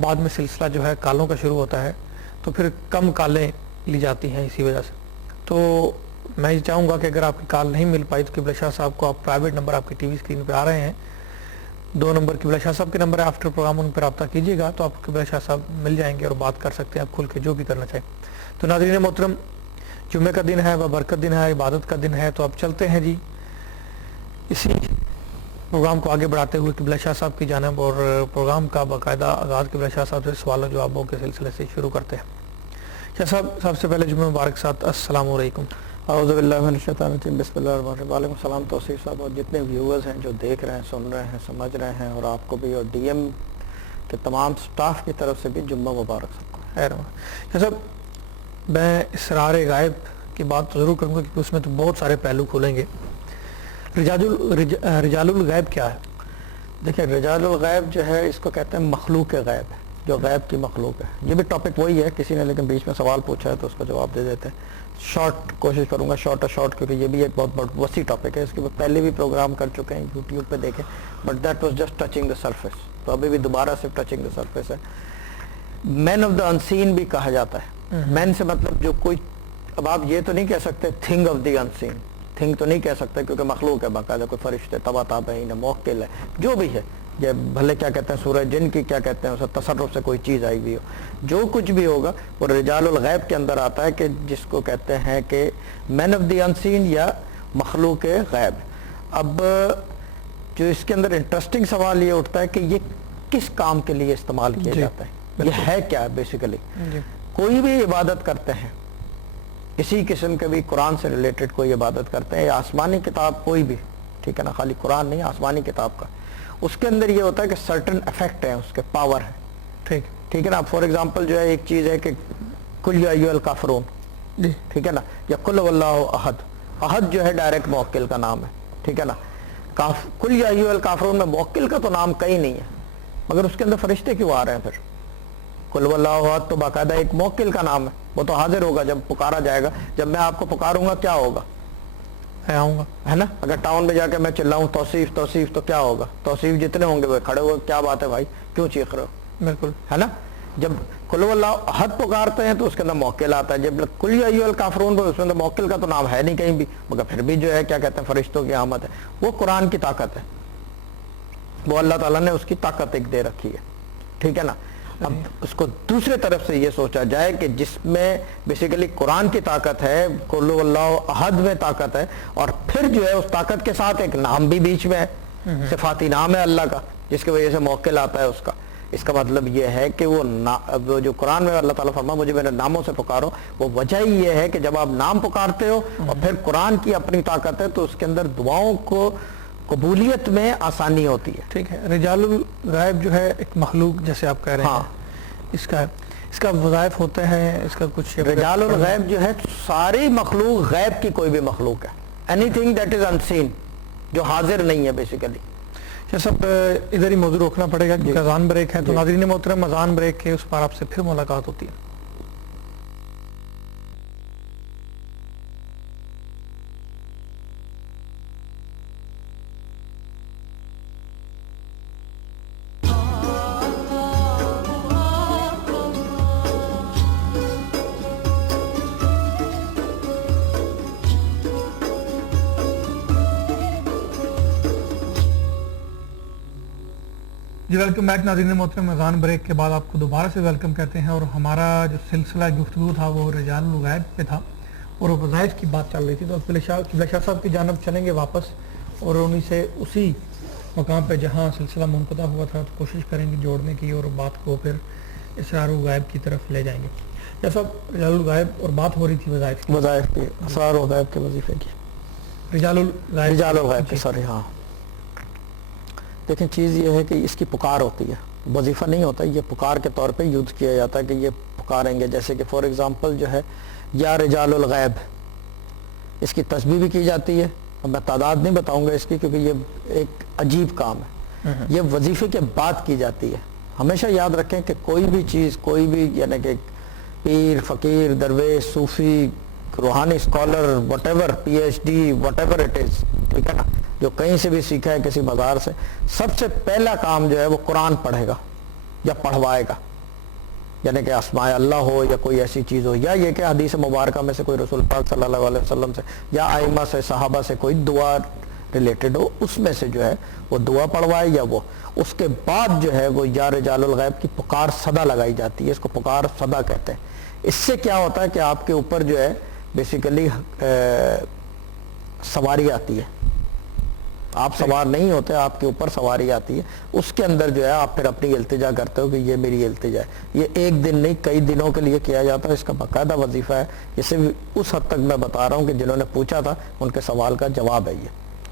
بعد میں سلسلہ جو ہے کالوں کا شروع ہوتا ہے تو پھر کم کالیں لی جاتی ہیں اسی وجہ سے. تو میں یہ چاہوں گا کہ اگر آپ کی کال نہیں مل پائی تو قبلہ شاہ صاحب کو آپ پرائیویٹ نمبر آپ کی ٹی وی اسکرین پہ آ رہے ہیں, 2 نمبر قبلہ شاہ صاحب کے نمبر ہے, آفٹر پروگرام ان پہ رابطہ کیجیے گا تو آپ قبلہ شاہ صاحب مل جائیں گے اور بات کر سکتے ہیں آپ کھل کے جو بھی کرنا چاہیں. تو ناظرین محترم, جمعہ کا دن ہے, برکت دن ہے, عبادت کا دن ہے, تو اب چلتے ہیں جی اسی پروگرام کو آگے بڑھاتے ہوئے قبلہ شاہ صاحب کی جانب, اور پروگرام کا باقاعدہ آغاز قبلہ شاہ صاحب سے سوال و جوابوں کے سلسلے سے شروع کرتے ہیں. شاہ صاحب سب سے پہلے جمعہ مبارک ساتھ السلام علیکم. اعوذ باللہ من الشیطان الرجیم, بسم اللہ الرحمن الرحیم. وعلیکم السلام توصیف صاحب اور جتنے ویورز ہیں جو دیکھ رہے ہیں, سن رہے ہیں, سمجھ رہے ہیں, اور آپ کو بھی اور ڈی ایم کے تمام سٹاف کی طرف سے بھی جمعہ مبارک سب کو. شاہ صاحب میں اسرار غائب کی بات ضرور کروں گا کیونکہ اس میں تو بہت سارے پہلو کھولیں گے. رجال الغیب کیا ہے؟ دیکھیں, رجال الغیب جو ہے اس کو کہتے ہیں مخلوق غیب, جو غیب کی مخلوق ہے. یہ بھی ٹاپک وہی ہے, کسی نے لیکن بیچ میں سوال پوچھا ہے تو اس کا جواب دے دیتے ہیں. شارٹ کوشش کروں گا, شارٹ کیونکہ یہ بھی ایک بہت وسیع ٹاپک ہے. اس کے بعد پہلے بھی پروگرام کر چکے ہیں, یوٹیوب پہ دیکھیں, but that was just touching the surface. تو ابھی بھی دوبارہ صرف ٹچنگ دا سرفیس ہے. مین آف دا انسین بھی کہا جاتا ہے. مین سے مطلب جو کوئی, اب آپ یہ تو نہیں کہہ سکتے thing of the unseen, thing تو نہیں کہہ سکتے کیونکہ مخلوق ہے, باقاعدہ کوئی فرشتے, تبا تابعین, موکل ہے, جو بھی ہے, یہ بھلے کیا کہتے ہیں سورہ جن کی کیا کہتے ہیں اسے تصرف سے کوئی چیز آئی ہوئی ہو, جو کچھ بھی ہوگا وہ رجال الغیب کے اندر آتا ہے, کہ جس کو کہتے ہیں کہ مین آف دی انسین یا مخلوق غیب. اب جو اس کے اندر انٹرسٹنگ سوال یہ اٹھتا ہے کہ یہ کس کام کے لیے استعمال کیا جاتا ہے, یہ ہے کیا بیسیکلی. کوئی بھی عبادت کرتے ہیں, کسی قسم کے بھی قرآن سے ریلیٹڈ کوئی عبادت کرتے ہیں, یا آسمانی کتاب کوئی بھی, ٹھیک ہے نا, خالی قرآن نہیں, آسمانی کتاب کا, اس کے اندر یہ ہوتا ہے کہ سرٹن افیکٹ ہے, اس کے پاور ہے, ٹھیک ہے نا. فور ایگزامپل جو ہے ایک چیز ہے کہ کل یا ایھا الکافرون, ٹھیک ہے نا, یا کل واللہ احد. احد جو ہے ڈائریکٹ موکل کا نام ہے, ٹھیک ہے نا. کل یا ایھا الکافرون میں موکل کا تو نام کہیں نہیں ہے, مگر اس کے اندر فرشتے کیوں آ رہے ہیں پھر؟ کل واللہ احد تو باقاعدہ ایک موکل کا نام ہے, وہ تو حاضر ہوگا جب پکارا جائے گا. جب میں آپ کو پکاروں گا کیا ہوگا؟ میں آؤں گا, ہے نا. اگر ٹاؤن میں جا کے میں چلاؤں توصیف توصیف تو کیا ہوگا؟ توصیف جتنے ہوں گے وہ کھڑے ہوئے, کیا بات ہے بھائی, کیوں چیخ رہے ہو؟ بالکل, ہے نا. جب کل واللہ احد پکارتے ہیں تو اس کے اندر موکل آتا ہے. جب کل یا ایھا الکافرون اس کے اندر موکل کا تو نام ہے نہیں کہیں بھی, مگر پھر بھی جو ہے کیا کہتے ہیں فرشتوں کی آمد ہے. وہ قرآن کی طاقت ہے, وہ اللہ تعالیٰ نے اس کی طاقت ایک دے رکھی ہے, ٹھیک ہے نا. اب اس کو دوسرے طرف سے یہ سوچا جائے کہ جس میں بیسیکلی قرآن کی طاقت ہے, کل واللہ احد میں طاقت ہے, اور پھر جو ہے اس طاقت کے ساتھ ایک نام بھی بیچ میں ہے, صفاتی نام ہے اللہ کا, جس کی وجہ سے موکل آتا ہے اس کا. اس کا مطلب یہ ہے کہ وہ جو قرآن میں اللہ تعالیٰ فرما مجھے میرے ناموں سے پکارو, وہ وجہ ہی یہ ہے کہ جب آپ نام پکارتے ہو اور پھر قرآن کی اپنی طاقت ہے تو اس کے اندر دعاؤں کو قبولیت میں آسانی ہوتی ہے. ٹھیک ہے. رجال الغیب جو ہے ایک مخلوق جیسے آپ کہہ رہے ہیں, اس کا وظائف ہوتا ہے, اس کا کچھ. رجال الغیب جو ہے ساری مخلوق غیب کی کوئی بھی مخلوق ہے, anything that is unseen, جو حاضر نہیں ہے بیسیکلی. سب ادھر ہی موضوع روکنا پڑے گا کیونکہ اذان بریک ہے, تو ناظرین محترم اذان بریک کے اس پر آپ سے پھر ملاقات ہوتی ہے. جی ویلکم بیک ناظرین محترم, اذان بریک کے بعد آپ کو دوبارہ سے ویلکم کہتے ہیں. اور ہمارا جو سلسلہ گفتگو تھا وہ رجال الغیب پہ تھا اور وظائف کی بات چل رہی تھی. تو قبلہ شاہ صاحب کی جانب چلیں گے واپس, اور انہیں سے اسی مقام پہ جہاں سلسلہ منقطع ہوا تھا تو کوشش کریں گے جوڑنے کی, اور بات کو پھر اسرار الغیب کی طرف لے جائیں گے. جیسا رجال الغیب اور بات ہو رہی تھی وظائف کی, اسرار الغیب کے وظیفے کی, رجال الغیب کی. سوری, ہاں دیکھیں چیز یہ ہے کہ اس کی پکار ہوتی ہے, وظیفہ نہیں ہوتا, یہ پکار کے طور پہ یوز کیا جاتا ہے کہ یہ پکاریں گے. جیسے کہ فور ایگزامپل جو ہے یا رجال الغیب, اس کی تسبیح بھی کی جاتی ہے. اب میں تعداد نہیں بتاؤں گا اس کی کیونکہ یہ ایک عجیب کام ہے, یہ وظیفے کے بعد کی جاتی ہے. ہمیشہ یاد رکھیں کہ کوئی بھی چیز, کوئی بھی یعنی کہ پیر, فقیر, درویش, صوفی, روحانی scholar, whatever, P H D, whatever it is, ٹھیک ہے نا, جو کہیں سے بھی سیکھا ہے کسی بازار سے, سب سے پہلا کام جو ہے وہ قرآن پڑھے گا یا پڑھوائے گا. یعنی کہ اسماء اللہ ہو یا کوئی ایسی چیز ہو، یا یہ کہ حدیث مبارکہ میں سے کوئی رسول پاک صلی اللہ علیہ وسلم سے یا ائمہ سے صحابہ سے کوئی دعا ریلیٹڈ ہو، اس میں سے جو ہے وہ دعا پڑھوائے، یا وہ اس کے بعد جو ہے وہ یا رجال الغیب کی پکار صدا لگائی جاتی ہے، اس کو پکار صدا کہتے ہیں۔ اس سے کیا ہوتا ہے کہ آپ کے اوپر جو ہے بیسیکلی سواری آتی ہے، آپ سوار نہیں ہوتے، آپ کے اوپر سواری آتی ہے، اس کے اندر جو ہے آپ پھر اپنی التجا کرتے ہو کہ یہ میری التجا ہے۔ یہ ایک دن نہیں، کئی دنوں کے لیے کیا جاتا ہے، اس کا باقاعدہ وظیفہ ہے۔ یہ صرف اس حد تک میں بتا رہا ہوں کہ جنہوں نے پوچھا تھا ان کے سوال کا جواب ہے۔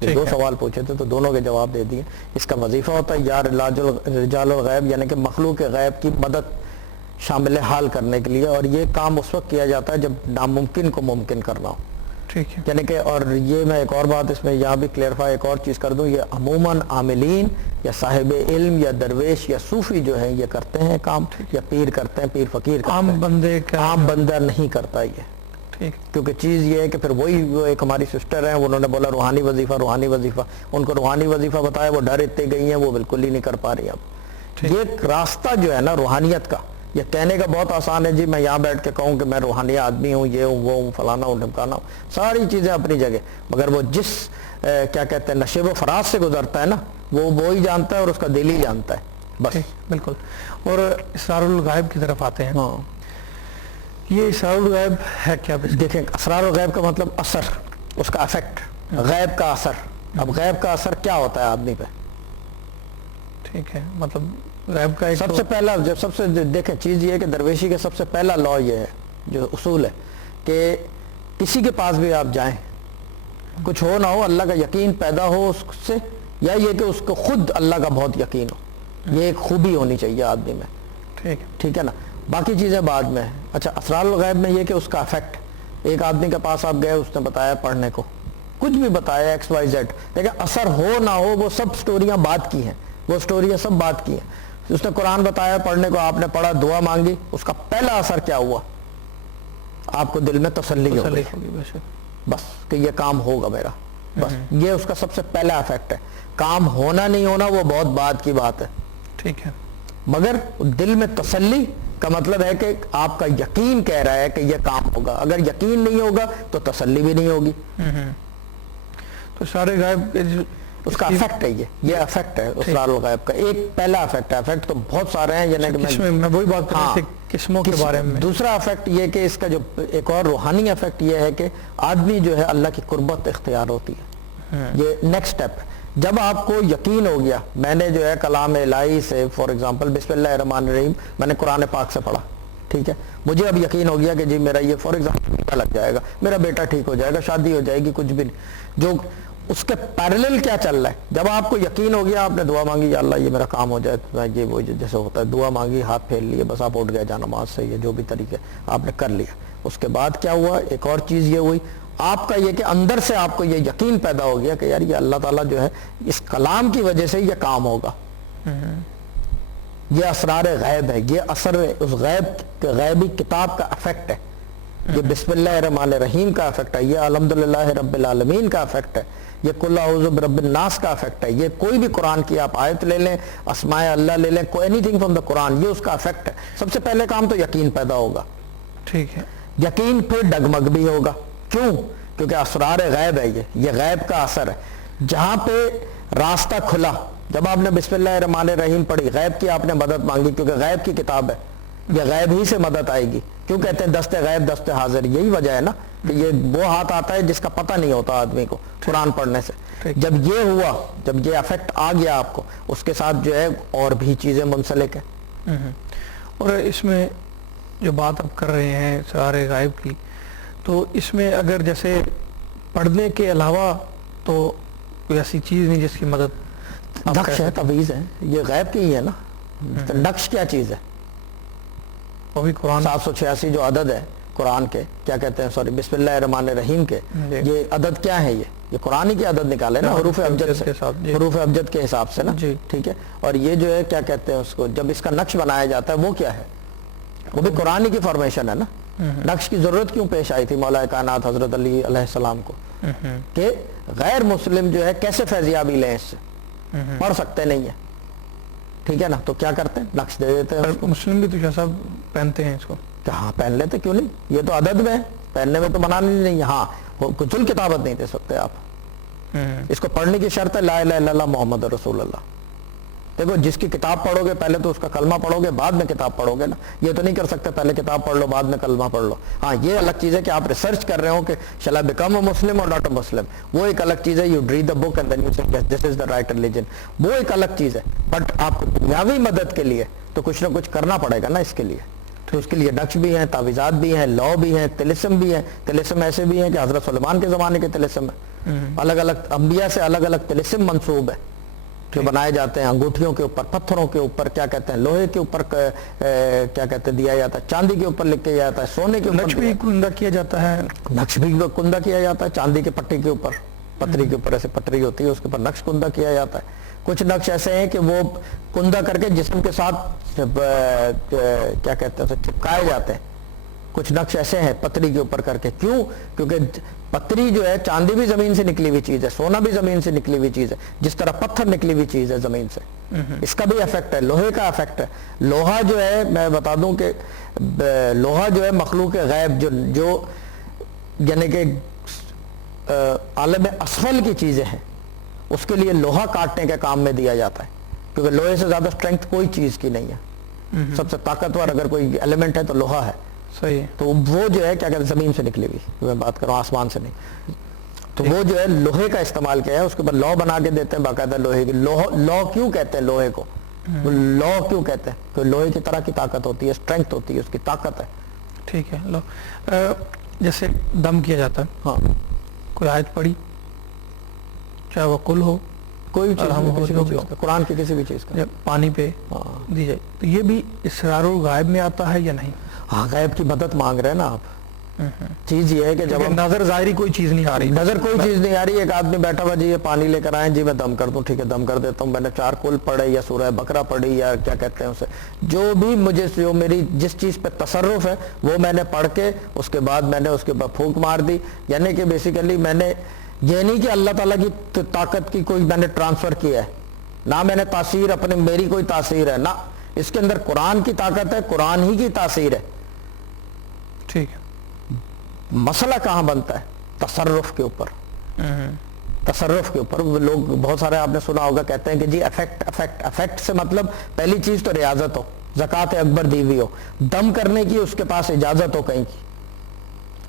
یہ دو سوال پوچھے تھے تو دونوں کے جواب دے دیے۔ اس کا وظیفہ ہوتا ہے یا رجال الغیب، یعنی کہ مخلوق غیب کی مدد شامل حال کرنے کے لیے، اور یہ کام اس وقت کیا جاتا ہے جب ناممکن کو ممکن کرنا ہو، ٹھیک ہے۔ یعنی کہ، اور یہ میں ایک اور بات اس میں یہاں بھی کلیئرفائی ایک اور چیز کر دوں، یہ عموماً عاملین یا صاحب علم یا درویش یا صوفی جو ہیں یہ کرتے ہیں کام، یا پیر کرتے ہیں، پیر فقیر کرتے ہیں، عام بندے کا عام بندہ نہیں کرتا یہ، کیونکہ چیز یہ ہے کہ پھر وہی وہ ایک ہماری سسٹر ہیں، انہوں نے بولا روحانی وظیفہ، روحانی وظیفہ، ان کو روحانی وظیفہ بتایا، وہ ڈر اتنے گئی ہیں وہ بالکل ہی نہیں کر پا رہی اب۔ یہ راستہ جو ہے نا روحانیت کا، یہ کہنے کا بہت آسان ہے، جی میں یہاں بیٹھ کے کہوں کہ میں روحانی آدمی ہوں، یہ ہوں وہ ہوں فلانا ہوں ڈھمکانا ہوں، ساری چیزیں اپنی جگہ، مگر وہ جس کیا کہتے ہیں نشیب و فراز سے گزرتا ہے نا، وہ وہی جانتا ہے اور اس کا دل ہی جانتا ہے بس۔ بالکل۔ اور اسرار الغیب کی طرف آتے ہیں۔ ہاں، یہ اسرار الغیب ہے کیا؟ دیکھیں اسرار الغیب کا مطلب اثر، اس کا افیکٹ، غیب کا اثر۔ اب غیب کا اثر کیا ہوتا ہے آدمی پہ؟ ٹھیک ہے، مطلب غیب کا سب سے پہلا جو سب سے دیکھیں چیز یہ ہے کہ درویشی کا سب سے پہلا لا یہ ہے، جو اصول ہے کہ کسی کے پاس بھی آپ جائیں، کچھ ہو نہ ہو، اللہ کا یقین پیدا ہو اس سے، یا یہ کہ اس کو خود اللہ کا بہت یقین ہو، یہ ایک خوبی ہونی چاہیے آدمی میں، ٹھیک ہے نا، باقی چیزیں بعد میں ہیں۔ اچھا اسرار الغیب میں یہ کہ اس کا افیکٹ، ایک آدمی کے پاس آپ گئے، اس نے بتایا پڑھنے کو، کچھ بھی بتایا ایکس وائی زیڈ، لیکن اثر ہو نہ ہو وہ سب سٹوریاں بات کی ہیں، وہ سٹوریاں سب بات کی ہیں۔ اس نے قرآن بتایا پڑھنے کو، آپ نے پڑھا، دعا مانگی، اس کا پہلا اثر کیا ہوا؟ آپ کو دل میں تسلی ہو گئی، بس کہ یہ کام ہوگا میرا، بس یہ اس کا سب سے پہلا افیکٹ ہے۔ کام ہونا نہیں ہونا وہ بہت بعد کی بات ہے، ٹھیک ہے، مگر دل میں تسلی کا مطلب ہے کہ آپ کا یقین کہہ رہا ہے کہ یہ کام ہوگا، اگر یقین نہیں ہوگا تو تسلی بھی نہیں ہوگی۔ تو سارے غیب اس کا افیکٹ ہے، یہ افیکٹ ہے اسرار الغیب کا، ایک پہلا افیکٹ ہے، افیکٹ تو بہت سارے ہیں، یعنی کہ میں وہی بات کر رہا تھا قسموں کے بارے میں۔ دوسرا افیکٹ یہ کہ اس کا جو ایک اور روحانی افیکٹ یہ ہے کہ آدمی جو ہے اللہ کی قربت اختیار ہوتی ہے، یہ نیکسٹ سٹیپ ہے۔ جب آپ کو یقین ہو گیا، میں نے جو ہے کلام الہی سے فار ایگزامپل بسم اللہ الرحمن الرحیم میں نے قرآن پاک سے پڑھا، ٹھیک ہے، مجھے اب یقین ہو گیا کہ جی میرا یہ فار ایگزامپل لگ جائے گا، میرا بیٹا ٹھیک ہو جائے گا، شادی ہو جائے گی، کچھ بھی نہیں، جو اس کے پیرلل کیا چل رہا ہے، جب آپ کو یقین ہو گیا، آپ نے دعا مانگی یا اللہ یہ میرا کام ہو جائے، یہ وہ جیسے ہوتا ہے، دعا مانگی، ہاتھ پھیر لیے، بس آپ اٹھ گئے جانماز سے، یہ جو بھی طریقے آپ نے کر لیا، اس کے بعد کیا ہوا؟ ایک اور چیز یہ ہوئی آپ کا یہ کہ اندر سے آپ کو یہ یقین پیدا ہو گیا کہ یار یہ اللہ تعالیٰ جو ہے اس کلام کی وجہ سے یہ کام ہوگا، یہ اسرار غیب ہے، یہ اثر اس غیبی کتاب کا افیکٹ ہے، یہ بسم اللہ الرحمن الرحیم کا افیکٹ ہے، یہ الحمدللہ رب العالمین کا افیکٹ ہے، یہ قل اعوذ برب الناس کا افیکٹ ہے، یہ کوئی بھی قرآن کی آپ آیت لے لیں، اسماء اللہ لے لیں، اینی تھنگ فرام دا قرآن، یہ اس کا افیکٹ ہے۔ سب سے پہلے کام تو یقین پیدا ہوگا، ٹھیک ہے، یقین پھر ڈگمگ بھی ہوگا، کیوں؟ کیونکہ اسرار غیب ہے، یہ غیب کا اثر ہے۔ جہاں پہ راستہ کھلا، جب آپ نے بسم اللہ الرحمن الرحیم پڑھی، غیب کی آپ نے مدد مانگی، کیونکہ غیب کی کتاب ہے، یہ غیب ہی سے مدد آئے گی، کیوں کہتے ہیں دست غیب دست حاضر، یہی وجہ ہے نا کہ یہ وہ ہاتھ آتا ہے جس کا پتہ نہیں ہوتا آدمی کو قرآن پڑھنے سے۔ جب یہ ہوا، جب یہ افیکٹ آ گیا آپ کو، اس کے ساتھ جو ہے اور بھی چیزیں منسلک ہیں۔ اور اس میں جو بات آپ کر رہے ہیں اسرار غیب کی، تو اس میں اگر جیسے پڑھنے کے علاوہ تو کوئی ایسی چیز نہیں جس کی مدد؟ نقش ہے، تعویذ ہے، یہ غیب کی ہی ہے نا۔ نقش کیا چیز ہے؟ وہ بھی قرآن 786 جو عدد ہے قرآن کے، کیا کہتے ہیں، سوری بسم اللہ الرحمن الرحیم کے، یہ عدد کیا ہے؟ یہ قرآن ہی کی عدد نکالے نا، حروف ابجد سے، حروف ابجد کے حساب سے نا، ٹھیک ہے۔ اور یہ جو ہے کیا کہتے ہیں اس کو، جب اس کا نقش بنایا جاتا ہے وہ کیا ہے؟ وہ بھی قرآن کی فارمیشن ہے نا۔ نقش کی ضرورت کیوں پیش آئی تھی مولا کائنات حضرت علی علیہ السلام کو؟ کہ غیر مسلم جو ہے کیسے فیضیابی لیں اس سے؟ پڑھ سکتے نہیں ہیں، ٹھیک ہے نا, تو کیا کرتے ہیں, نقش دے دیتے ہیں. مسلم بھی تو شاہ صاحب پہنتے ہیں اس کو. ہاں پہن لیتے, کیوں نہیں, یہ تو عدد میں ہے, پہننے میں تو منع نہیں. ہاں کچھ کتابت نہیں دے سکتے آپ. اس کو پڑھنے کی شرط ہے لا الہ الا اللہ محمد رسول اللہ. دیکھو جس کی کتاب پڑھو گے پہلے تو اس کا کلمہ پڑھو گے, بعد میں کتاب پڑھو گے نا. یہ تو نہیں کر سکتے پہلے کتاب پڑھ لو بعد میں کلمہ پڑھ لو. ہاں یہ الگ چیز ہے کہ آپ ریسرچ کر رہے ہو کہ shall I become a Muslim or not a Muslim, وہ ایک الگ چیز ہے. you read the book and then you say yes, this is the right religion, وہ ایک الگ چیز ہے. بٹ آپ کو دنیاوی مدد کے لیے تو کچھ نہ کچھ کرنا پڑے گا نا اس کے لیے. تو اس کے لیے نقش بھی ہیں, تعویذات بھی ہیں, لا بھی ہیں, طلسم بھی ہیں. طلسم ایسے بھی ہیں کہ حضرت سلیمان کے زمانے کے طلسم ہیں, الگ الگ انبیاء سے الگ الگ طلسم منسوب ہے جو بنائے جاتے ہیں. انگوٹھیوں کے اوپر, پتھروں کے اوپر, کیا کہتے ہیں, لوہے کے اوپر کیا کہتے ہیں دیا جاتا ہے, چاندی کے اوپر لکھ کے جاتا ہے, سونے کے اوپر نقش بھی کندہ کیا جاتا ہے. نقش بھی کندہ کیا جاتا ہے, چاندی کے پٹی کے اوپر, پتری کے اوپر ایسے پٹری ہوتی ہے اس کے اوپر نقش کندہ کیا جاتا ہے. کچھ نقش ایسے ہیں کہ وہ کندہ کر کے جسم کے ساتھ کیا کہتے ہیں چپکائے جاتے ہیں. کچھ نقش ایسے ہیں پتری کے اوپر کر کے. کیوں؟ کیونکہ پتری جو ہے چاندی بھی زمین سے نکلی ہوئی چیز ہے, سونا بھی زمین سے نکلی ہوئی چیز ہے, جس طرح پتھر نکلی ہوئی چیز ہے زمین سے. اس کا بھی افیکٹ ہے, لوہے کا افیکٹ ہے. لوہا جو ہے میں بتا دوں کہ لوہا جو ہے مخلوق غیب جو یعنی کہ عالم اسفل کی چیزیں ہیں اس کے لیے لوہا کاٹنے کے کام میں دیا جاتا ہے, کیونکہ لوہے سے زیادہ سٹرینگتھ کوئی چیز کی نہیں ہے. سب سے طاقتور اگر کوئی ایلیمنٹ ہے تو لوہا ہے. صحیح. تو وہ جو ہے کیا کہتے ہیں زمین سے نکلی ہوئی, میں بات کروں آسمان سے نہیں. تو وہ جو ہے لوہے کا استعمال کیا ہے, اس کے بعد لا بنا کے دیتے ہیں باقاعدہ لوہے کی. لا کیوں کہتے ہیں لوہے کو, لا کیوں کہتے ہیں, کہ لوہے کی طرح کی طاقت ہوتی ہے, اسٹرینگتھ ہوتی ہے, اس کی طاقت ہے. ٹھیک ہے. لو جیسے دم کیا جاتا ہے, ہاں کوئی آیت پڑھی چاہے وہ قل ہو, کوئی چیز قرآن کی کسی بھی چیز کا پانی پہ دی جائے, تو یہ بھی اسرار الغائب میں آتا ہے یا نہیں؟ ہاں غیب کی مدد مانگ رہے ہیں نا آپ. چیز یہ ہے کہ جب نظر ظاہری کوئی چیز نہیں آ رہی, نظر کوئی چیز نہیں آ رہی, ایک آدمی بیٹھا ہوا جی یہ پانی لے کر آئیں, جی میں دم کر دوں, ٹھیک ہے دم کر دیتا ہوں. میں نے 4 قل پڑھے یا سورہ بقرہ پڑھی یا کیا کہتے ہیں اسے, جو بھی مجھے جو میری جس چیز پہ تصرف ہے وہ میں نے پڑھ کے اس کے بعد میں نے اس کے بعد پھونک مار دی. یعنی کہ بیسیکلی میں نے یہ نہیں کہ اللہ تعالیٰ کی طاقت کی کوئی میں نے ٹرانسفر کیا ہے, نہ میں نے تاثیر اپنے میری کوئی تاثیر ہے, نہ اس کے اندر قرآن کی طاقت ہے, قرآن ہی کی تاثیر ہے. ٹھیک ہے. مسئلہ کہاں بنتا ہے؟ تصرف کے اوپر. تصرف کے اوپر لوگ بہت سارے آپ نے سنا ہوگا کہتے ہیں کہ جی افیکٹ افیکٹ افیکٹ سے مطلب پہلی چیز تو ریاضت ہو, زکوٰۃ اکبر دی ہوئی ہو, دم کرنے کی اس کے پاس اجازت ہو کہیں کی.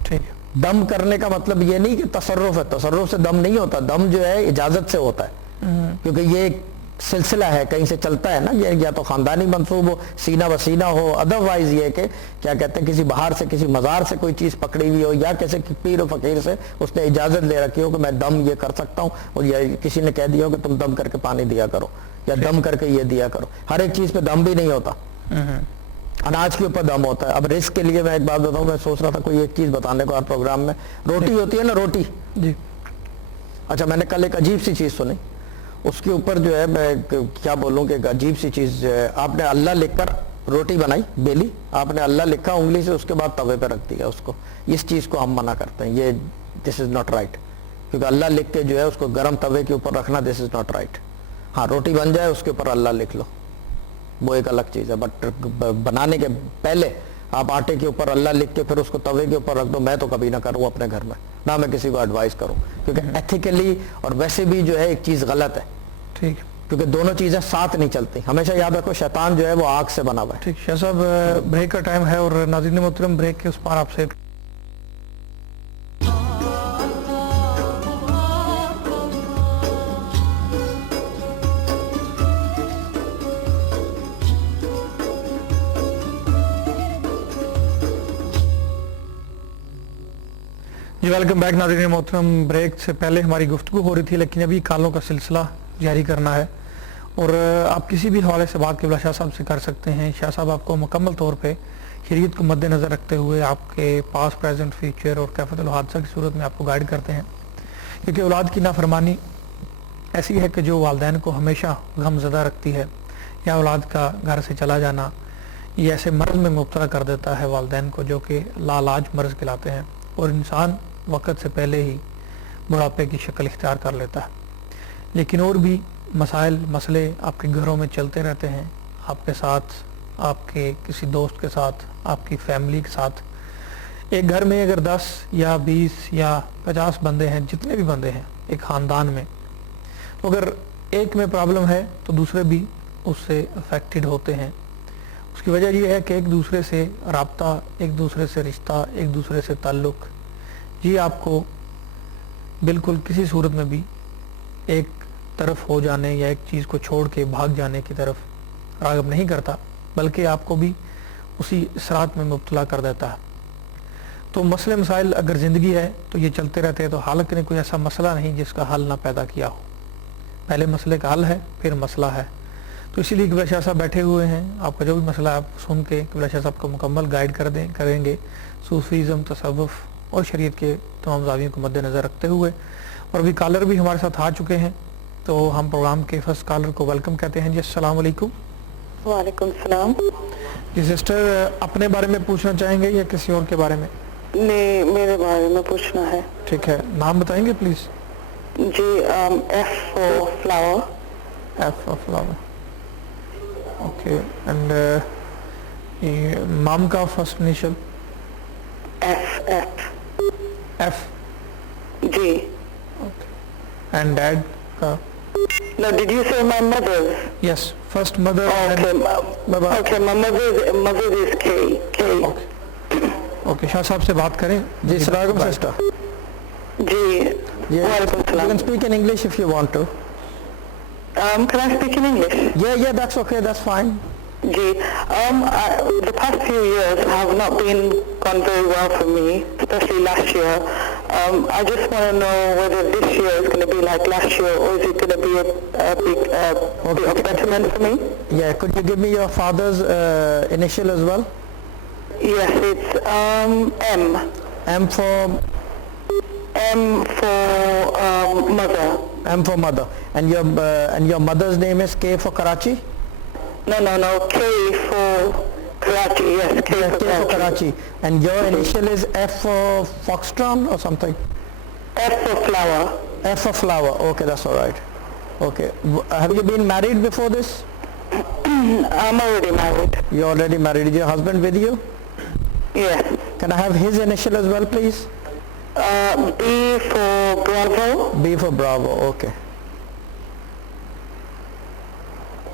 ٹھیک ہے. دم کرنے کا مطلب یہ نہیں کہ تصرف ہے, تصرف سے دم نہیں ہوتا, دم جو ہے اجازت سے ہوتا ہے, کیونکہ یہ ایک سلسلہ ہے کہیں سے چلتا ہے نا, یہ یا تو خاندانی منصوب ہو, سینہ بسینہ ہو, ادروائز یہ کہ کیا کہتے ہیں کسی باہر سے کسی مزار سے کوئی چیز پکڑی ہوئی ہو, یا کسی پیر و فقیر سے اس نے اجازت لے رکھی ہو کہ میں دم یہ کر سکتا ہوں, اور یا کسی نے کہہ دیا ہو کہ تم دم کر کے پانی دیا کرو یا دم کر کے یہ دیا کرو. ہر ایک چیز پہ دم بھی نہیں ہوتا, اناج کے اوپر دم ہوتا ہے. اب رزق کے لیے میں ایک بات بتاؤں, میں سوچ رہا تھا کوئی ایک چیز بتانے کو ہر پروگرام میں, روٹی ہوتی ہے نا روٹی, جی اچھا میں نے کل ایک عجیب سی چیز سنی, اس کے اوپر جو ہے میں کیا بولوں کہ ایک عجیب سی چیز, آپ نے اللہ لکھ کر روٹی بنائی بیلی, آپ نے اللہ لکھا انگلی سے, اس کے بعد توے پہ رکھ دیا اس کو. اس چیز کو ہم منع کرتے ہیں, یہ دس از ناٹ رائٹ, کیونکہ اللہ لکھ کے جو ہے اس کو گرم توے کے اوپر رکھنا دس از ناٹ رائٹ. ہاں روٹی بن جائے اس کے اوپر اللہ لکھ لو, وہ ایک الگ چیز ہے, بٹ بنانے کے پہلے آپ آٹے کے اوپر اللہ لکھ کے پھر اس کو توے کے اوپر رکھ دو, میں تو کبھی نہ کروں اپنے گھر میں, نہ میں کسی کو ایڈوائز کروں, کیونکہ ایتھیکلی اور ویسے بھی جو ہے ایک چیز غلط ہے. ٹھیک, کیونکہ دونوں چیزیں ساتھ نہیں چلتی. ہمیشہ یاد رکھو شیطان جو ہے وہ آگ سے بنا ہوا ہے. ٹھیک. شاہ صاحب بریک کا ٹائم ہے اور ناظرین محترم بریک کے اس پار آپ سے جی ویلکم بیک ناظرین محترم. بریک سے پہلے ہماری گفتگو ہو رہی تھی, لیکن ابھی کالوں کا سلسلہ جاری کرنا ہے, اور آپ کسی بھی حوالے سے بات قبلہ شاہ صاحب سے کر سکتے ہیں. شاہ صاحب آپ کو مکمل طور پہ شریعت کو مد نظر رکھتے ہوئے آپ کے پاس پریزنٹ فیوچر اور کیفیت الحادثہ کی صورت میں آپ کو گائیڈ کرتے ہیں, کیونکہ اولاد کی نافرمانی ایسی ہے کہ جو والدین کو ہمیشہ غم زدہ رکھتی ہے, یا اولاد کا گھر سے چلا جانا یہ ایسے مرض میں مبتلا کر دیتا ہے والدین کو جو کہ لاعلاج مرض کہلاتے ہیں, اور انسان وقت سے پہلے ہی بڑھاپے کی شکل اختیار کر لیتا ہے. لیکن اور بھی مسائل مسئلے آپ کے گھروں میں چلتے رہتے ہیں، آپ کے ساتھ، آپ کے کسی دوست کے ساتھ، آپ کی فیملی کے ساتھ. ایک گھر میں اگر 10 یا 20 یا 50 بندے ہیں، جتنے بھی بندے ہیں ایک خاندان میں، تو اگر ایک میں پرابلم ہے تو دوسرے بھی اس سے افیکٹڈ ہوتے ہیں. اس کی وجہ یہ ہے کہ ایک دوسرے سے رابطہ، ایک دوسرے سے رشتہ، ایک دوسرے سے تعلق، یہ آپ کو بالکل کسی صورت میں بھی ایک طرف ہو جانے یا ایک چیز کو چھوڑ کے بھاگ جانے کی طرف راغب نہیں کرتا، بلکہ آپ کو بھی اسی اثرات میں مبتلا کر دیتا ہے. تو مسئلے مسائل اگر زندگی ہے تو یہ چلتے رہتے ہیں. تو حالانکہ نے کوئی ایسا مسئلہ نہیں جس کا حل نہ پیدا کیا ہو. پہلے مسئلے کا حل ہے، پھر مسئلہ ہے. تو اسی لیے قبلہ شاہ صاحب بیٹھے ہوئے ہیں. آپ کا جو بھی مسئلہ آپ سن کے قبلہ شاہ صاحب کو مکمل گائیڈ کریں گے صوفیزم، تصوف اور شریعت کے تمام زاویوں کو مد نظر رکھتے ہوئے. اور ابھی کالر بھی ہمارے ساتھ آ چکے ہیں، تو ہم پروگرام کے فرسٹ کالر کو ویلکم کہتے ہیں. جی السلام علیکم. وعلیکم السلام. جی سسٹر، اپنے بارے میں پوچھنا چاہیں گے یا کسی اور کے بارے میں؟ نہیں، میرے بارے میں پوچھنا ہے. ٹھیک ہے، نام بتائیں گے پلیز؟ جی F for flower. F for flower. Okay. And mom کا فرسٹ انیشل؟ ایف. ایف. جی. اوکے. اینڈ ڈیڈ کا؟ No, did you say my mother's? Yes, first mother. Okay, my mother is K. Okay, Shah صاحب سے بات کریں. جی السلام علیکم sister. جی وعلیکم You السلام. can speak in English if you want to. Can I speak in English? Yeah, that's okay, that's fine. Ji, the past few years have not gone very well for me, especially last year. I just want to know whether this year is going to be like last year, or is it going to be a bit of betterment for me? Yeah, could you give me your father's initial as well? Yes, it's M. M for Mother. M for mother. And your mother's name is K for Karachi? No, K for Karachi. Yes, K for Karachi. And your initial is F for Foxtron or something? F for flower. F for flower. Okay, that's all right. Okay. Have you been married before this? I'm already married. You're already married. Is your husband with you? Yes. Can I have his initial as well, please? B for Bravo. B for Bravo. Okay.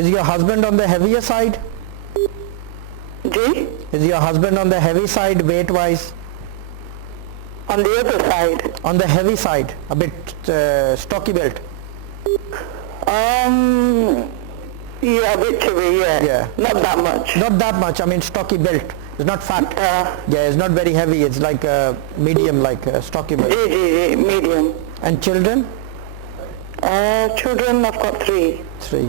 Is your husband on the heavier side? G? Is your husband on the heavy side weight wise? On the other side. On the heavy side, a bit stocky built. Yeah, a bit chubby, yeah. Not that much. Not that much. I mean stocky built. It's not fat. Yeah, it's not very heavy. It's like medium, like stocky built. G, medium. And children? Children, I've got 3. 3.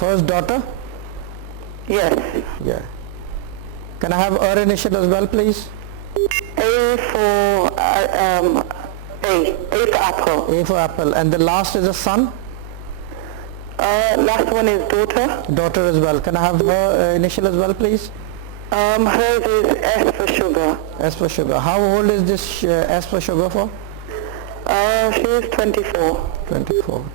First daughter? Yes. Yeah. Can I have her initial as well, please? A for A for apple. A for apple. And the last is a son? Last one is daughter. Daughter as well. Can I have her initial as well, please? Hers is S for sugar. S for sugar. How old is this S for sugar for? She is 24. 24,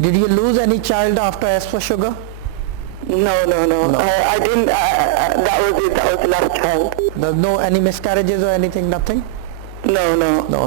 Did you lose any child after S for sugar? No. I didn't. That was it. That was the last child. There's no any miscarriages or anything, nothing? No. No,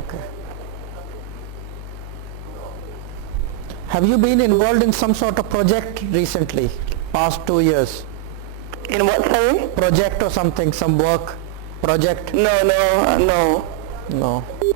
Okay. Have you been involved in some sort of project recently, past 2 years? In what, sorry? Project or something, some work, project? No. No,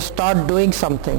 start doing something,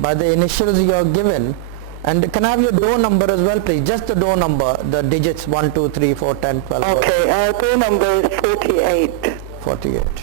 By the initials you are given. And can I have your door number as well, please? Just the door number, the digits 1, 2, 3, 4, 10, 12. Okay, door number is 48. 48,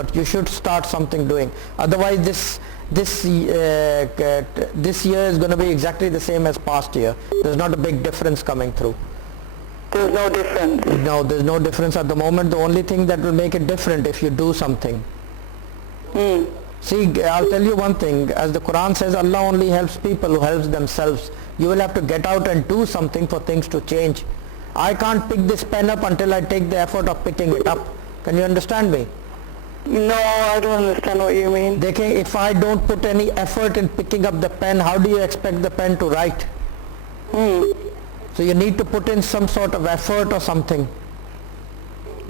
but you should start something doing. Otherwise this year is going to be exactly the same as past year. There's not a big difference coming through. There's no difference? No, there's no difference at the moment. The only thing that will make it different if you do something. See, I'll tell you one thing. As the Quran says, Allah only helps people who helps themselves. You will have to get out and do something for things to change. I can't pick this pen up until I take the effort of picking it up. Can you understand me? No, I don't understand what you mean. Dekhe, if I don't put any effort in picking up the pen, how do you expect the pen to write? So you need to put in some sort of effort or something.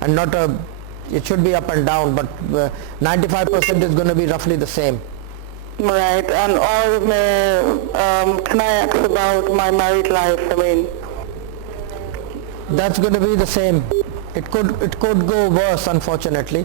and not a, it should be up and down, but 95% is going to be roughly the same. Right, and or can I ask about my married life? I mean, That's going to be the same. It could go worse, unfortunately,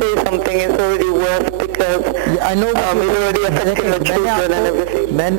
say something? It's already worse because Yeah, I know. it's already affecting the children and everything. When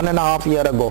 1.5 years ago.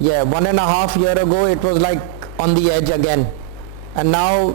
Yeah, 1.5 years ago it was like on the edge again, and now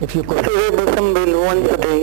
if you could. Surah Muzammil once a day.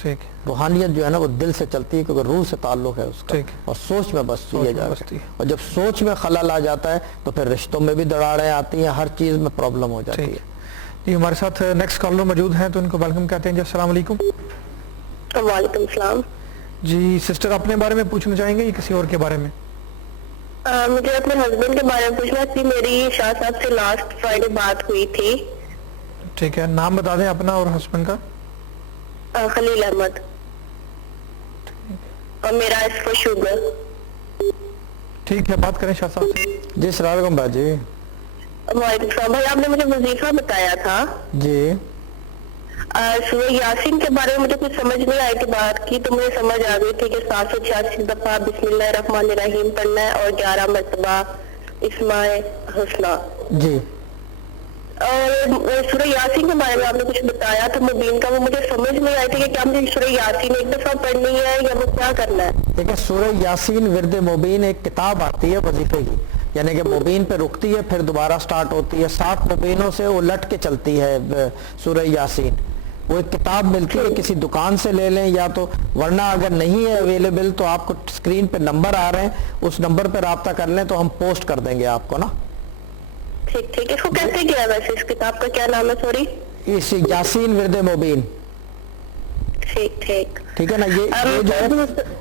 ٹھیک روحانیت جو ہے نا وہ دل سے چلتی ہے کیونکہ روح سے تعلق ہے اس کا، ٹھیک۔ اور سوچ میں بس یہ جا بستی ہے۔ اور جب سوچ میں خلل آ جاتا ہے تو پھر رشتوں میں بھی دراڑیں آتی ہیں، ہر چیز میں پرابلم ہو جاتی ٹھیک ہے۔ جی ہمارے ساتھ نیکسٹ کالر موجود ہیں تو ان کو ویلکم کہتے ہیں جی السلام علیکم۔ وعلیکم السلام۔ جی سسٹر اپنے بارے میں پوچھنا چاہیں گے یا کسی اور کے بارے میں؟ مجھے اپنے ہسبینڈ کے بارے میں پوچھنا تھی، میری شاہ صاحب سے لاسٹ فرائیڈے بات ہوئی تھی۔ ٹھیک ہے، نام بتا دیں اپنا اور ہسبینڈ کا۔ خلیل احمد، اور میرا اس فور شوگر۔ ٹھیک ہے، بات کریں شاہ صاحب سے۔ جی السلام علیکم باجی۔ وعلیکم السلام۔ بھائی آپ نے مجھے وظیفہ بتایا تھا، جی سورہ یاسین کے بارے میں مجھے کچھ سمجھ نہیں آئی تھی بات کی، تو مجھے سمجھ آ گئی تھی کہ 786 دفعہ بسم اللہ الرحمن الرحیم پڑھنا ہے اور 11 مرتبہ اسماء حسنہ۔ جی اور سورہ یاسین کے بارے میں آپ نے کچھ بتایا تھا مبین کا، وہ مجھے سمجھ نہیں آئی تھی کہ کیا مجھے سورہ یاسین ایک دفعہ پڑھنی ہے یا وہ کیا کرنا ہے؟ دیکھیں سورہ یاسین ورد مبین ایک کتاب آتی ہے وظیفے کی، یعنی کہ مبین پہ رکتی ہے پھر دوبارہ سٹارٹ ہوتی ہے، 7 مبینوں سے وہ لٹ کے چلتی ہے سورہ یاسین۔ وہ ایک کتاب ملتی ہے، کسی دکان سے لے لیں یا تو، ورنہ اگر نہیں ہے اویلیبل تو آپ کو اسکرین پہ نمبر آ رہے ہیں، اس نمبر پہ رابطہ کر لیں تو ہم پوسٹ کر دیں گے آپ کو نا۔ ٹھیک ٹھیک، اس کو کیسے کیا ہے ویسے، اس کتاب کا کیا نام ہے؟ سوری، اس یاسین ورد مبین، ٹھیک ٹھیک ٹھیک ہے نا۔ یہ جو ہے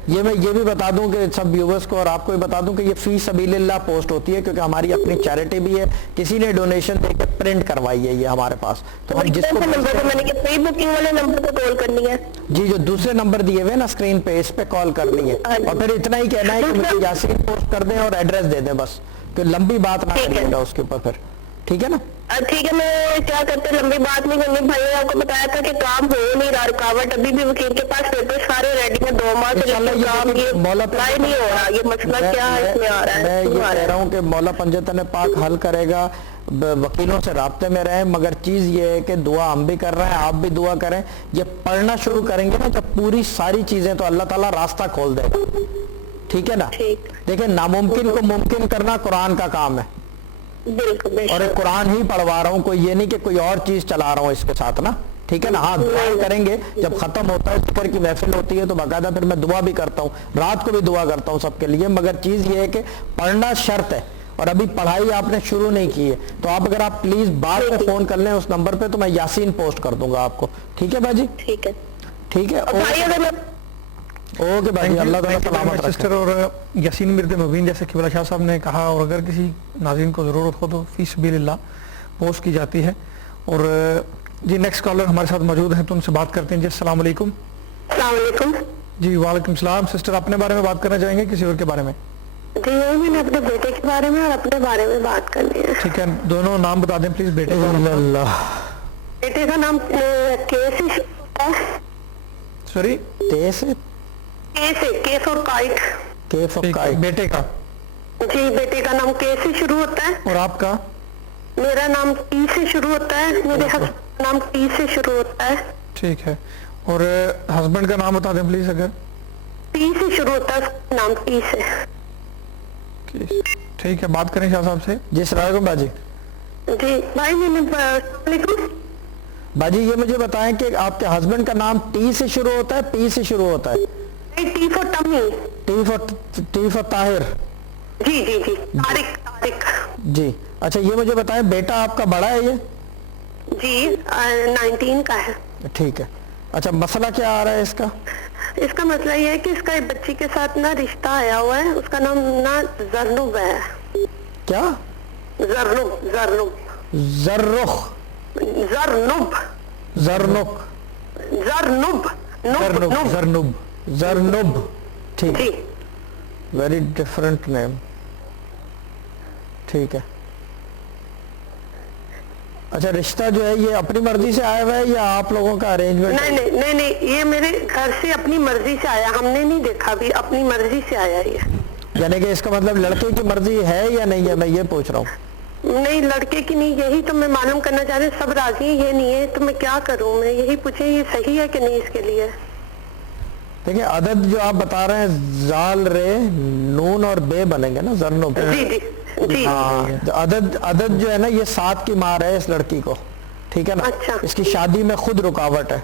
یہ میں یہ بھی بتا دوں کہ سب ویورز کو اور آپ کو بھی بتا دوں کہ یہ فی سبیل اللہ پوسٹ ہوتی ہے کیونکہ ہماری اپنی چیریٹی بھی ہے، کسی نے ڈونیشن دے کے پرنٹ کروائی ہے یہ ہمارے پاس، تو ہم جس کو نمبر پہ میں نے کہ پری بکنگ والے نمبر پہ کال کرنی ہے؟ جی جو دوسرے نمبر دیے ہوئے نا اسکرین پہ، اس پہ کال کرنی ہے اور پھر اتنا ہی کہنا ہے کہ مجھے یاسین پوسٹ کر دیں اور ایڈریس دے دیں بس، کہ لمبی بات نہ کریے گا اس کے اوپر پھر، ٹھیک ہے نا۔ ٹھیک ہے، میں کیا کرتے لمبی بات نہیں کرنی، بھائی نے آپ کو بتایا تھا کہ کام ہو نہیں رہا، رکاوٹ ابھی بھی وکیل کے پاس پیپر سارے ریڈی ہیں، 2 ماہ سے کام یہ نہیں ہو رہا، یہ مسئلہ کیا ہے اس میں آ رہا ہے؟ میں یہ کہہ رہا ہوں کہ مولا پنجتن پاک حل کرے گا، وکیلوں سے رابطے میں رہیں، مگر چیز یہ ہے کہ دعا ہم بھی کر رہے ہیں، آپ بھی دعا کریں، یہ پڑھنا شروع کریں گے نا جب پوری ساری چیزیں تو اللہ تعالیٰ راستہ کھول دے گا، ٹھیک ہے نا۔ دیکھیں ناممکن کو ممکن کرنا قرآن کا کام ہے، اور ایک قرآن ہی پڑھوا رہا ہوں، کوئی یہ نہیں کہ کوئی اور چیز چلا رہا ہوں اس کے ساتھ نا، ٹھیک ہے نا۔ ہاں دعا کریں گے، جب ختم ہوتا ہے ذکر کی محفل ہوتی ہے تو باقاعدہ پھر میں دعا بھی کرتا ہوں، رات کو بھی دعا کرتا ہوں سب کے لیے، مگر چیز یہ ہے کہ پڑھنا شرط ہے، اور ابھی پڑھائی آپ نے شروع نہیں کی ہے تو آپ اگر آپ پلیز بعد میں فون کر لیں اس نمبر پہ تو میں یاسین پوسٹ کر دوں گا آپ کو، ٹھیک ہے باجی؟ ٹھیک ہے، ٹھیک ہے، اوکے بھائی، اللہ تعالیٰ سلامت رکھے۔ سسٹر اور یاسین ورد مبین جیسے کہ شاہ صاحب نے کہا، اور اگر کسی ناظرین کو ضرورت ہو تو فی سبیل اللہ پوسٹ کی جاتی ہے۔ اور جی نیکسٹ کالر ہمارے ساتھ موجود ہیں تو ان سے بات کرتے ہیں۔ جی السلام علیکم۔ السلام علیکم۔ جی وعلیکم السلام۔ سسٹر اپنے بارے میں بات کرنا چاہیں گے کسی اور کے بارے میں؟ جی میں نے اپنے بیٹے کے بارے میں اور اپنے بارے میں بات کرنی ہے۔ ٹھیک ہے، دونوں نام بتا دیں پلیز بیٹے کا۔ بیٹے کا نام کیس ہوتا ہے، سوری کیس اور کائٹ۔ بیٹے کا؟ جی بیٹے کا نام کے سے شروع ہوتا ہے۔ اور آپ کا؟ میرا نام ٹی سے شروع ہوتا ہے، میرے ہسبینڈ کا نام ٹی سے شروع ہوتا ہے۔ ٹھیک ہے، اور ہسبینڈ کا نام بتا دیں پلیز اگر؟ ٹی سے شروع ہوتا ہے، نام ٹی سے۔ ٹھیک ہے، بات کریں شاہ صاحب سے۔ جی السلام علیکم باجی۔ جی بھائی میں نے باجی یہ مجھے بتائیں کہ آپ کے ہسبینڈ کا نام ٹی سے شروع ہوتا ہے پی سے شروع ہوتا ہے؟ T for Timmy. T for Tahir? جی جی جی طارق۔ جی اچھا یہ مجھے بتائیں بیٹا آپ کا بڑا ہے یہ؟ جی 19 کا ہے۔ ٹھیک ہے، اچھا مسئلہ کیا آ رہا ہے اس کا؟ اس کا مسئلہ یہ ہے کہ اس کا ایک بچی کے ساتھ نا رشتہ آیا ہوا ہے، اس کا نام نا زرنب ہے۔ کیا؟ زرنب۔ ٹھیک، ویری ڈفرنٹ نیم، ٹھیک ہے۔ اچھا رشتہ جو ہے یہ اپنی مرضی سے آیا ہوا ہے یا آپ لوگوں کا ارینجمنٹ؟ نہیں، یہ میرے گھر سے اپنی مرضی سے آیا، ہم نے نہیں دیکھا بھی، اپنی مرضی سے آیا یہ۔ یعنی کہ اس کا مطلب لڑکے کی مرضی ہے یا نہیں ہے، میں یہ پوچھ رہا ہوں۔ نہیں لڑکے کی نہیں، یہی تو میں معلوم کرنا چاہ رہے، سب راضی ہیں یہ نہیں ہے تو میں کیا کروں، میں یہی پوچھیں یہ صحیح ہے کہ نہیں اس کے لیے؟ دیکھیں عدد جو آپ بتا رہے ہیں زال رے نون اور بے بنیں گے نا، زرنب۔ جی عدد جو ہے نا یہ 7 کی مار ہے اس لڑکی کو، ٹھیک ہے نا۔ اس کی شادی میں خود رکاوٹ ہے،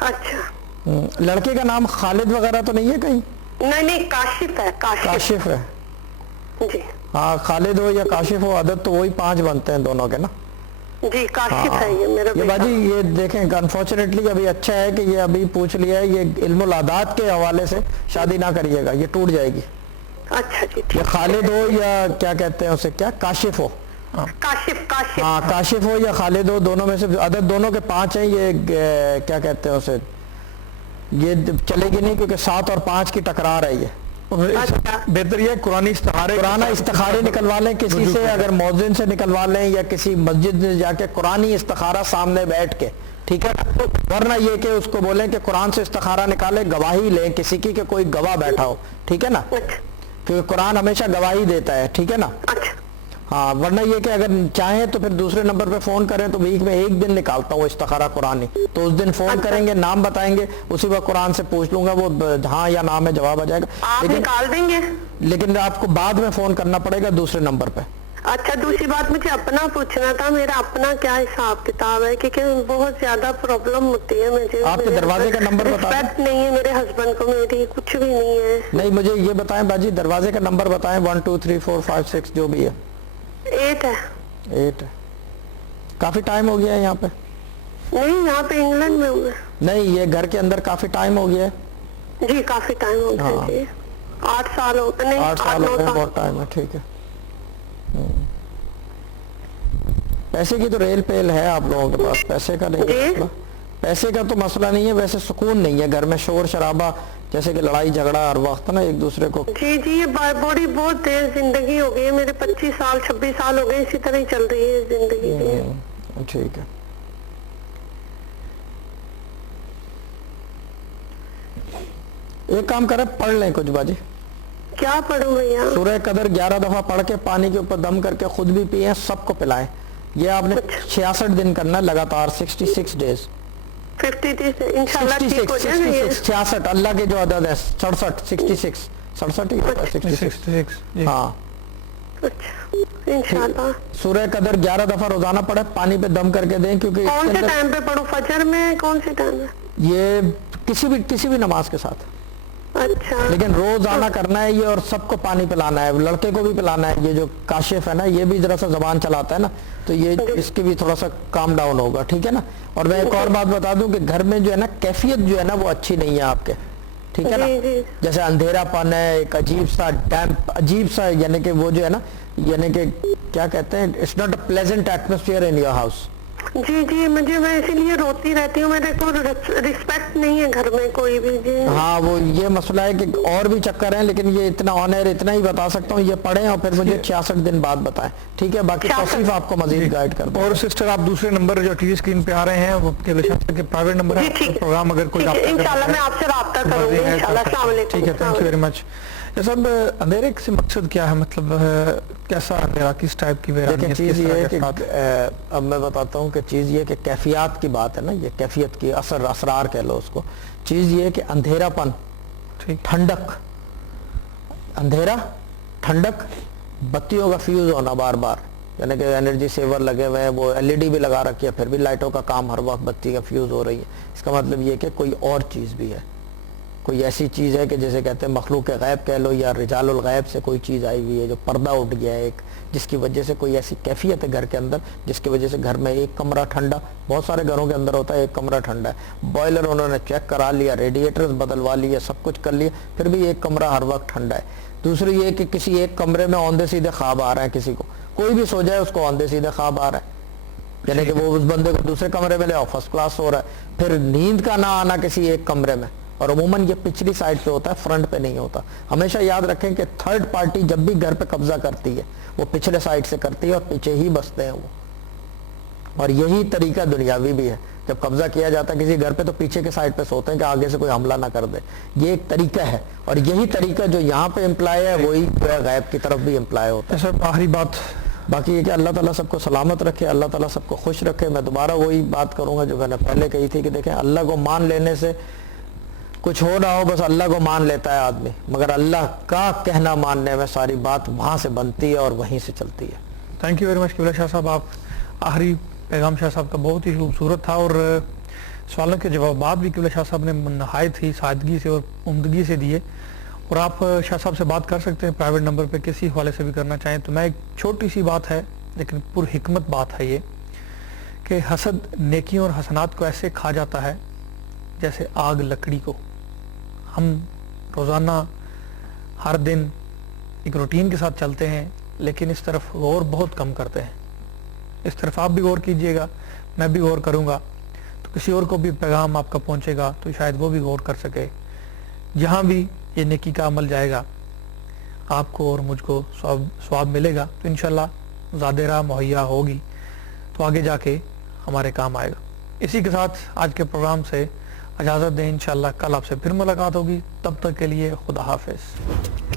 اچھا لڑکے کا نام خالد وغیرہ تو نہیں ہے کہیں؟ نہیں کاشف ہے. کاشف ہے جی. ہاں خالد ہو یا کاشف ہو عدد تو وہی 5 بنتے ہیں دونوں کے نا. جی کاشف ہے یہ میرا یہ باجی یہ دیکھیں انفارچونیٹلی ابھی اچھا ہے کہ یہ ابھی پوچھ لیا ہے, یہ علم العادات کے حوالے سے شادی نہ کریے گا, یہ ٹوٹ جائے گی. اچھا جی. یہ خالد ہو یا کیا کہتے ہیں اسے, کیا کاشف ہو, کاشف ہاں کاشف ہو یا خالد ہو, دونوں میں سے عدد دونوں کے 5 ہیں. یہ کیا کہتے ہیں اسے, یہ چلے گی نہیں کیونکہ 7 اور 5 کی ٹکرار ہے. یہ بہتر یہ قرآنی استخارے, قرآن استخارے نکلوا لیں کسی سے, اگر مؤذن سے نکلوا لیں یا کسی مسجد میں جا کے قرآنی استخارہ سامنے بیٹھ کے, ٹھیک ہے نا. ورنہ یہ کہ اس کو بولیں کہ قرآن سے استخارہ نکالے, گواہی لیں کسی کی کہ کوئی گواہ بیٹھا ہو, ٹھیک ہے نا, کیونکہ قرآن ہمیشہ گواہی دیتا ہے, ٹھیک ہے نا. ہاں ورنہ یہ کہ اگر چاہیں تو پھر دوسرے نمبر پہ فون کریں تو ویک میں 1 دن نکالتا ہوں استخارہ قرآنی, تو اس دن فون کریں گے, نام بتائیں گے, اسی وقت قرآن سے پوچھ لوں گا, وہ ہاں یا نام میں جواب آ جائے گا. آپ نکال دیں گے لیکن آپ کو بعد میں فون کرنا پڑے گا دوسرے نمبر پہ. اچھا دوسری بات مجھے اپنا پوچھنا تھا, میرا اپنا کیا حساب کتاب ہے, کیونکہ بہت زیادہ پرابلم ہوتی ہے مجھے. آپ کے دروازے کا نمبر بتائیں. رسپیکٹ نہیں ہے میرے ہسبینڈ کو میری, کچھ بھی نہیں ہے. نہیں مجھے یہ بتائیں باجی, دروازے کا نمبر بتائیں, 1 2 3 4 5 6 جو بھی ہے. 8 ہے. 8 ہے. کافی ٹائم ہو گیا ہے یہاں پہ؟ نہیں یہاں پہ انگلینڈ میں ہوں. نہیں یہ گھر کے اندر کافی ٹائم ہو گیا ہے. جی کافی ٹائم ہو گیا جی, 8 سال ہو گئے. 8 سال ہو گئے, بہت ٹائم ہے, ٹھیک ہے. پیسے کی تو ریل پیل ہے آپ لوگوں کے پاس, پیسے کا نہیں مسئلہ, پیسے کا تو مسئلہ نہیں ہے. ویسے سکون نہیں ہے گھر میں, شور شرابہ, جیسے کہ لڑائی جھگڑا ہر وقت نا ایک دوسرے کو. جی جی یہ بڑی بہت دیر زندگی ہو گئی ہے, میرے 25 سال 26 سال ہو گئے, اسی طرح ہی چل رہی ہے زندگی. ٹھیک ہے. ایک کام کریں, پڑھ لیں کچھ باجی. کیا پڑھوں بھیا؟ سورہ قدر 11 دفعہ پڑھ کے پانی کے اوپر دم کر کے خود بھی پیئیں, سب کو پلائیں. یہ آپ نے 66 دن کرنا ہے لگاتار, 66 ڈیز. 50 days انشاءاللہ ٹھیک ہو جائے گا. 66 اللہ کے جو عدد ہے, 66 66 ہاں. انشاءاللہ سورہ قدر 11 دفعہ روزانہ پڑھے, پانی پہ دم کر کے دیں. کیونکہ کون سے ٹائم پہ پڑھوں, فجر میں, کون سے ٹائم میں؟ یہ کسی بھی نماز کے ساتھ. اچھا لیکن روزانہ کرنا ہے یہ, اور سب کو پانی پلانا ہے, لڑکے کو بھی پلانا ہے. یہ جو کاشف ہے نا, یہ بھی ذرا سا زبان چلاتا ہے نا, تو یہ اس کی بھی تھوڑا سا کام ڈاؤن ہوگا, ٹھیک ہے نا. اور میں ایک اور بات بتا دوں کہ گھر میں جو ہے نا کیفیت جو ہے نا وہ اچھی نہیں ہے آپ کے, ٹھیک ہے نا. جیسے اندھیرا پن ہے, ایک عجیب سا ڈیمپ, عجیب سا, یعنی کہ وہ جو ہے نا, یعنی کہ کیا کہتے ہیں, it's not a pleasant atmosphere in your house. جی جی میں اسی لیے روتی رہتی ہوں, میرے کو ریسپیکٹ نہیں ہے گھر میں کوئی بھی. جی ہاں وہ یہ مسئلہ ہے کہ اور بھی چکر ہیں, لیکن یہ اتنا آنر, اتنا ہی بتا سکتا ہوں, یہ پڑھیں اور پھر مجھے 66 دن بعد بتائیں, ٹھیک ہے. باقی توصیف آپ کو مزید گائیڈ کر دوں. اور سسٹر آپ دوسرے نمبر جو ٹی وی اسکرین پہ آ رہے ہیں وہ کے پرائیویٹ نمبر ہے, پروگرام اگر کوئی انشاءاللہ میں آپ سے رابطہ کروں گی انشاءاللہ. السلام علیکم. ٹھیک ہے, تھینک یو ویری مچ. صاحب اندھیرے سے مقصد کیا ہے, مطلب کیسا اندھیرا, کس ٹائپ کی ویرانی؟ چیز یہ ہے کہ اب میں بتاتا ہوں کہ چیز یہ کہ کیفیات کی بات ہے نا, یہ کیفیت کی اسرار کہہ لو اس کو. چیز یہ ہے کہ اندھیرا پن, ٹھنڈک, اندھیرا ٹھنڈک, بتیوں کا فیوز ہونا بار بار, یعنی کہ انرجی سیور لگے ہوئے ہیں, وہ LED بھی لگا رکھی ہے, پھر بھی لائٹوں کا کام ہر وقت بتی کا فیوز ہو رہی ہے. اس کا مطلب یہ کہ کوئی اور چیز بھی ہے, کوئی ایسی چیز ہے کہ جیسے کہتے ہیں مخلوق غیب کہہ لو, یا رجال الغیب سے کوئی چیز آئی ہوئی ہے جو پردہ اٹھ گیا ہے ایک, جس کی وجہ سے کوئی ایسی کیفیت ہے گھر کے اندر جس کی وجہ سے گھر میں ایک کمرہ ٹھنڈا, بہت سارے گھروں کے اندر ہوتا ہے ایک کمرہ ٹھنڈا ہے, بوائلر انہوں نے چیک کرا لیا, ریڈیٹرز بدلوا لیے, سب کچھ کر لیا, پھر بھی ایک کمرہ ہر وقت ٹھنڈا ہے. دوسری یہ کہ کسی ایک کمرے میں اوندے سیدھے خواب آ رہے ہیں, کسی کو کوئی بھی سو جائے اس کو اوندے سیدھے خواب آ رہا ہے, یعنی کہ وہ اس بندے کو دوسرے کمرے میں لے آؤ, فرسٹ کلاس ہو رہا ہے. پھر نیند کا نہ آنا کسی ایک کمرے میں, اور عموماً یہ پچھلی سائڈ پہ ہوتا ہے, فرنٹ پہ نہیں ہوتا. ہمیشہ یاد رکھیں کہ تھرڈ پارٹی جب بھی گھر پہ قبضہ کرتی ہے وہ پچھلے سائڈ سے کرتی ہے, اور پیچھے ہی بستے ہیں وہ. اور یہی طریقہ دنیاوی بھی ہے, جب قبضہ کیا جاتا ہے کسی گھر پہ تو پیچھے کے سائڈ پہ سوتے ہیں کہ آگے سے کوئی حملہ نہ کر دے. یہ ایک طریقہ ہے, اور یہی طریقہ جو یہاں پہ امپلائی ہے وہی غیب کی طرف بھی امپلائی ہوتا ہے. سر آخری بات باقی یہ کہ اللہ تعالیٰ سب کو سلامت رکھے, اللہ تعالیٰ سب کو خوش رکھے. میں دوبارہ وہی بات کروں گا جو میں نے پہلے کہی تھی کہ دیکھیں, اللہ کو مان لینے سے کچھ ہو نہ ہو, بس اللہ کو مان لیتا ہے آدمی, مگر اللہ کا کہنا ماننے میں ساری بات وہاں سے بنتی ہے اور وہیں سے چلتی ہے. تھینک یو ویری مچ قبلہ شاہ صاحب. آپ آخری پیغام شاہ صاحب کا بہت ہی خوبصورت تھا, اور سوالوں کے جوابات بھی قبلہ شاہ صاحب نے نہایت ہی سادگی سے اور عمدگی سے دیے، اور آپ شاہ صاحب سے بات کر سکتے ہیں پرائیویٹ نمبر پہ کسی حوالے سے بھی کرنا چاہیں تو. میں ایک چھوٹی سی بات ہے لیکن پر حکمت بات ہے یہ کہ حسد نیکیوں اور حسنات کو ایسے کھا جاتا ہے جیسے آگ لکڑی کو. ہم روزانہ ہر دن ایک روٹین کے ساتھ چلتے ہیں لیکن اس طرف غور بہت کم کرتے ہیں. اس طرف آپ بھی غور کیجئے گا، میں بھی غور کروں گا تو کسی اور کو بھی پیغام آپ کا پہنچے گا تو شاید وہ بھی غور کر سکے. جہاں بھی یہ نیکی کا عمل جائے گا آپ کو اور مجھ کو ثواب ملے گا تو انشاءاللہ زیادہ راہ مہیا ہوگی تو آگے جا کے ہمارے کام آئے گا. اسی کے ساتھ آج کے پروگرام سے اجازت دیں، انشاءاللہ کل آپ سے پھر ملاقات ہوگی. تب تک کے لیے خدا حافظ.